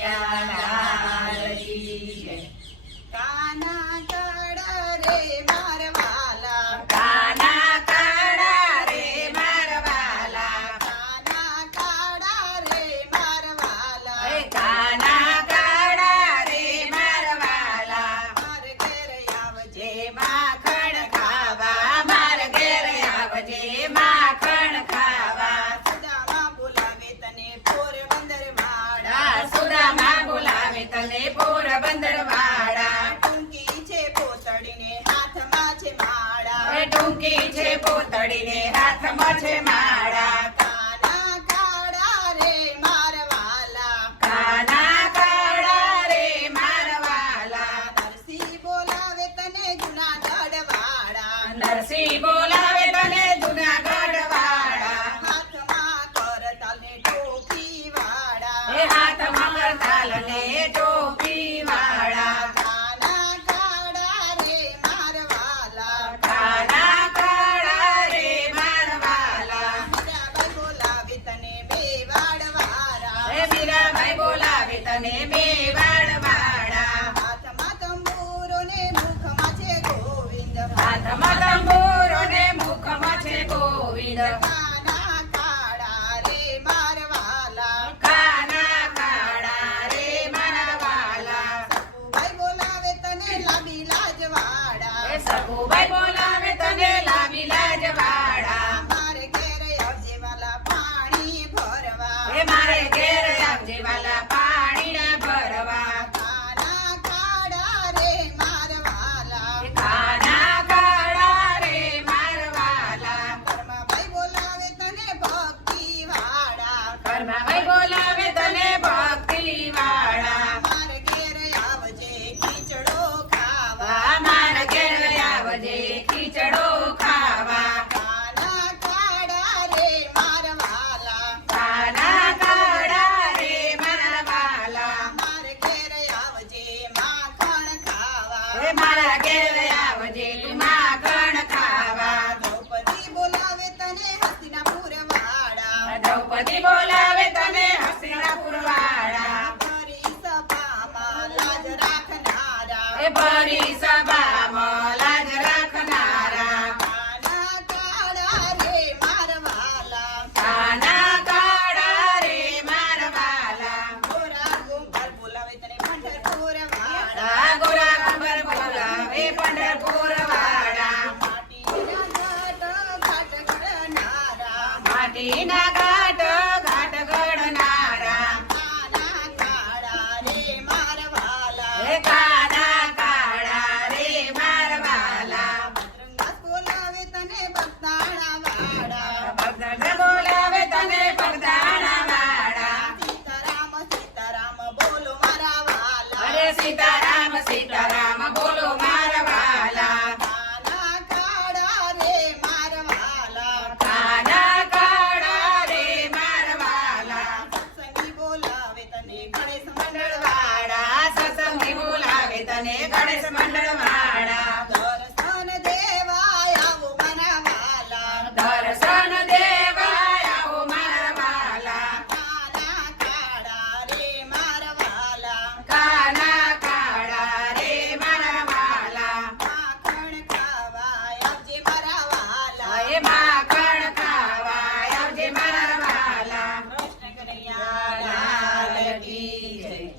કનૈયા લાલ કી જય. કાના કાળા રે મારા વાલા, કાના કાળા રે મારા વાલા, કાના કાળા રે મારા વાલા, એ કાના કાળા રે મારા વાલા, મારે ઘેર આવજે જે માખણ ખાવા, મારા ઘેર આવજે માખણ ખાવા. સુદામા બોલાવે તને પોરબંદર વાળા, આ સુદામા બોલાવે તને પોરબંદર વાળા, ટૂંકી છે પોતડીને હાથમાં છે માળા, એ ટૂંકી છે પોતડીને હાથમાં છે માળા. કાના કાળા રે મારા વાલા, કાના કાળા રે મારા વાલા, નરસિંહ બોલાવે તને જુનાગઢ વાળા, નરસિંહ બોલાવે તને જુનાગઢ વાળા, હાથમાં કરતાલ ને ટોપી વાળા, એ હાથમાં કરતાલ ને ટોપી વાળા. કાના કાળા રે મારા વાલા, કાના કાળા રે મારા વાલા, મીરાબાઈ બોલાવે તને મેવાડ વાળા, એ મીરાબાઈ બોલાવે તને મેવાડ વાળા, હાથમાં તંબુરો ને મુખમાં છે ગોવિંદ, હાથમાં તંબુરો ને મુખમાં છે ગોવિંદ. કાના કાળા રે મારા વાલા, કાના કાળા રે મારા વાલા, સખુભાઈ બોલાવે તને લાંબી લાજ વાળા, એ સગુભાઈ બોલાવે તને લાંબી લાજ વાળા, મારે ઘેર આવજે વાલા પાણી ભરવા, એ મારે ઘેર આવજે વાલા પાણીને ભરવા. કાના કાળા રે મારા વાલા, એ કાના કાળા રે મારા વાલા, કર્માભાઈ બોલાવે તને ભક્તિ વાળા, કર્માભાઈ બોલાવે તને ભક્તિ વાળા, મારે ઘેર આવજે ખીચડો ખાવા, મારા ઘેર આવજે ખીચડો ખાવા. કાના કાળા રે મારા વાલા, કાના કાળા રે મારા વાલા, મારે ઘેર આવજે માખણ ખાવા, એ મારા ઘેર આવજે તું માખણ ખાવા. દ્રૌપદી બોલાવે તને હસ્તિનાપુર વાળા, દ્રૌપદી બોલાવે તને હસ્તિનાપુર વાળા, ભરી સભામાં લાજ રાખનારા, એ ભરી સભામાં લાજ રાખનારા. કાના કાળા રે મારા વાલા, કાના કાળા રે મારા વાલા, ગોરા ગોંભર બોલાવે તને પંઢરપુર વાળા, આ ગોરા ગોબર બોલાવે પંઢરપુર વાળા, માટીના ઘાટ ઘાટ ઘડનારા, માટીના ઘાટ ઘાટ ઘડનારા, કાના કાળા રે મારા વાલા, એ કાના કાળા રે મારા વાલા, રંગાસ બોલાવે તને બગદાણા વાળા, ભગત બોલાવે તને બગદાણા વાળા, સીતારામ સીતારામ બોલો મારા વાલા, અરે સીતારામ સીતારામ બોલો મારા વાલા, કાના કાળા રે મારા વાલા, કાના કાળા રે મારા વાલા, સત્સંગી બોલાવે તને ગણેશ મંડળ મંડળ વાળા, સત્સંગી બોલાવે તને ગણેશ મંડળ